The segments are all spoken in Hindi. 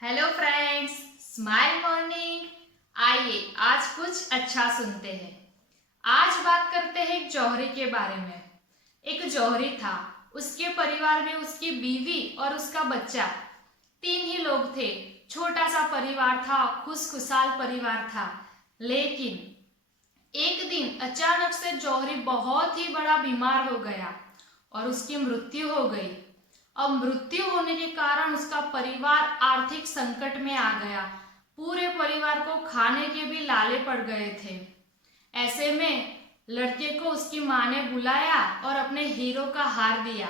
Hello friends, smile morning. आइए आज कुछ अच्छा सुनते हैं। आज बात करते हैं एक जौहरी के बारे में। एक जौहरी था, उसके परिवार में उसकी बीवी और उसका बच्चा, तीन ही लोग थे। छोटा सा परिवार था, खुशखुशाल परिवार था। लेकिन एक दिन अचानक से जौहरी बहुत ही बड़ा बीमार हो गया और उसकी मृत्यु हो गई। अब मृत्यु होने के कारण उसका परिवार आर्थिक संकट में आ गया। पूरे परिवार को खाने के भी लाले पड़ गए थे। ऐसे में लड़के को उसकी माँ ने बुलाया और अपने हीरो का हार दिया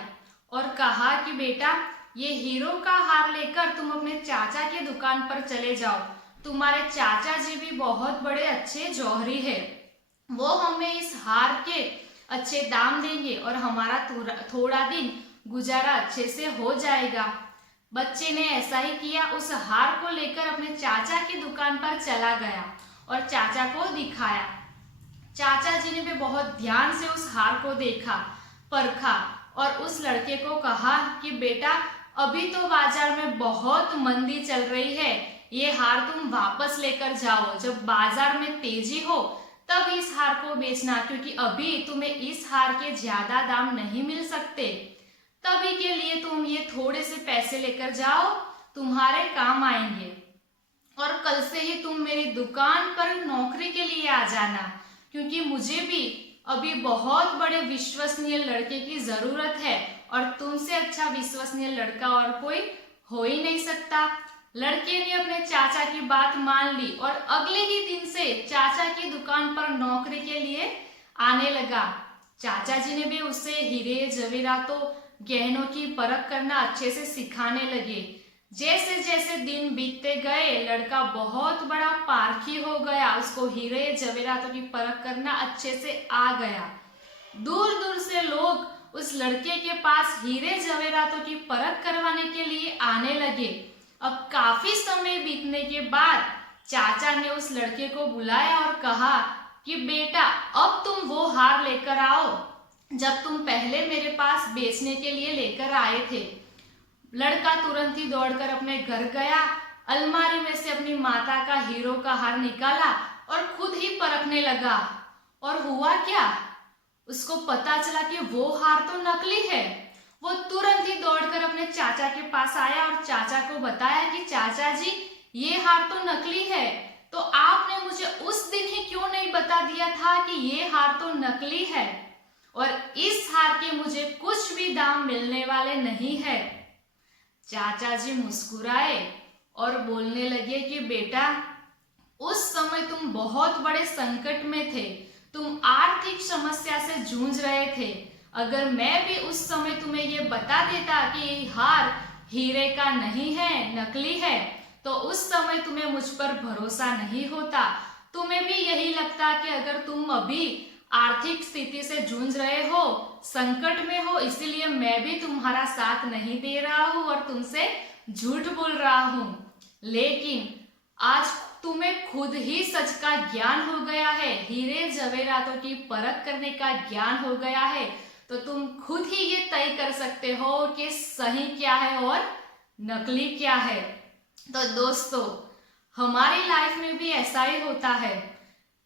और कहा कि बेटा, ये हीरो का हार लेकर तुम अपने चाचा की दुकान पर चले जाओ। तुम्हारे चाचा जी भी बहुत बड़े अच्छे जौहरी है, वो हमें इस हार के अच्छे दाम देंगे और हमारा थोड़ा दिन गुजारा अच्छे से हो जाएगा। बच्चे ने ऐसा ही किया, उस हार को लेकर अपने चाचा की दुकान पर चला गया और चाचा को दिखाया। चाचा जी ने भी बहुत ध्यान से उस हार को देखा, परखा और उस लड़के को कहा कि बेटा, अभी तो बाजार में बहुत मंदी चल रही है, ये हार तुम वापस लेकर जाओ। जब बाजार में तेजी हो तब इस हार को बेचना, क्योंकि अभी तुम्हें इस हार के ज्यादा दाम नहीं मिल सकते। तभी के लिए तुम ये थोड़े से पैसे लेकर जाओ, तुम्हारे काम आएंगे और कल से ही तुम मेरी दुकान पर नौकरी के लिए आ जाना, क्योंकि मुझे भी अभी बहुत बड़े विश्वसनीय लड़के की जरूरत है और तुमसे अच्छा विश्वसनीय लड़का और कोई हो ही नहीं सकता। लड़के ने अपने चाचा की बात मान ली और अगले ही दिन से चाचा की दुकान पर नौकरी के लिए आने लगा। चाचा जी ने भी उसे हीरे जवेरातों गहनों की परख करना अच्छे से सिखाने लगे। जैसे जैसे दिन बीतते गए लड़का बहुत बड़ा पारखी हो गया, उसको हीरे जवेरातों की परख करना अच्छे से आ गया। दूर दूर से लोग उस लड़के के पास हीरे जवेरातों की परख करवाने के लिए आने लगे। अब काफी समय बीतने के बाद चाचा ने उस लड़के को बुलाया और कहा कि बेटा, अब तुम वो हार लेकर आओ जब तुम पहले मेरे पास बेचने के लिए लेकर आए थे। लड़का तुरंत ही दौड़कर अपने घर गया, अलमारी में से अपनी माता का हीरो का हार निकाला और खुद ही परखने लगा। और हुआ क्या, उसको पता चला कि वो हार तो नकली है। वो तुरंत ही दौड़कर अपने चाचा के पास आया और चाचा को बताया कि चाचा जी, ये हार तो नकली है, तो आपने मुझे उस दिन ही क्यों नहीं बता दिया था कि ये हार तो नकली है और इस हार के मुझे कुछ भी दाम मिलने वाले नहीं है। चाचा जी मुस्कुराए और बोलने लगे कि बेटा, उस समय तुम बहुत बड़े संकट में थे, तुम आर्थिक समस्या से जूझ रहे थे। अगर मैं भी उस समय तुम्हें ये बता देता कि ये हार हीरे का नहीं है, नकली है, तो उस समय तुम्हें मुझ पर भरोसा नहीं होता। तुम्हें भी यही लगता कि अगर तुम अभी आर्थिक स्थिति से जूझ रहे हो, संकट में हो, इसीलिए मैं भी तुम्हारा साथ नहीं दे रहा हूं और तुमसे झूठ बोल रहा हूं। लेकिन आज तुम्हें खुद ही सच का ज्ञान हो गया है, हीरे जवेरातों की परख करने का ज्ञान हो गया है, तो तुम खुद ही ये तय कर सकते हो कि सही क्या है और नकली क्या है। तो दोस्तों, हमारी लाइफ में भी ऐसा ही होता है।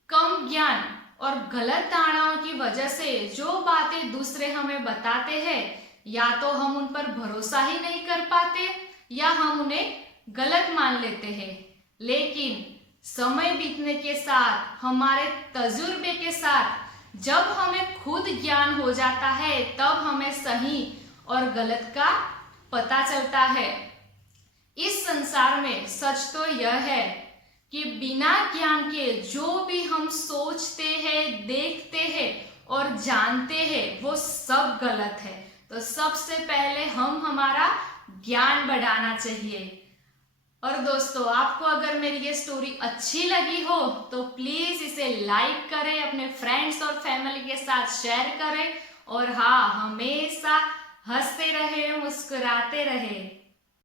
कम ज्ञान और गलत धारणाओं की वजह से जो बातें दूसरे हमें बताते हैं, या तो हम उन पर भरोसा ही नहीं कर पाते या हम उन्हें गलत मान लेते हैं। लेकिन समय बीतने के साथ, हमारे तजुर्बे के साथ, जब हमें खुद ज्ञान हो जाता है, तब हमें सही और गलत का पता चलता है। इस संसार में सच तो यह है कि बिना ज्ञान के जो भी हम सोचते हैं, देखते हैं और जानते हैं, वो सब गलत है। तो सबसे पहले हम हमारा ज्ञान बढ़ाना चाहिए। और दोस्तों, आपको अगर मेरी ये स्टोरी अच्छी लगी हो तो प्लीज इसे लाइक करें, अपने फ्रेंड्स और फैमिली के साथ शेयर करें और हाँ, हमेशा हंसते रहे, मुस्कुराते रहे।